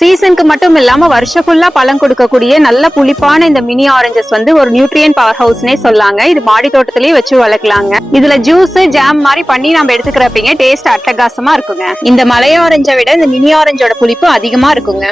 சீசனுக்கு மட்டும் இல்லாம வருஷம் ஃபுல்லா பழம் கொடுக்கக்கூடிய நல்ல புளிப்பான இந்த மினி ஆரஞ்சஸ் வந்து ஒரு நியூட்ரியன் பவர் ஹவுஸ்னே சொல்லாங்க. இது மாடி தோட்டத்திலேயே வச்சு வளர்க்கலாங்க. இதுல ஜூஸ் ஜாம் மாதிரி பண்ணி நம்ம எடுத்துக்கிறப்பீங்க டேஸ்ட் அட்டகாசமா இருக்குங்க. இந்த மலை ஆரஞ்சை விட இந்த மினி ஆரஞ்சோட புளிப்பு அதிகமா இருக்குங்க.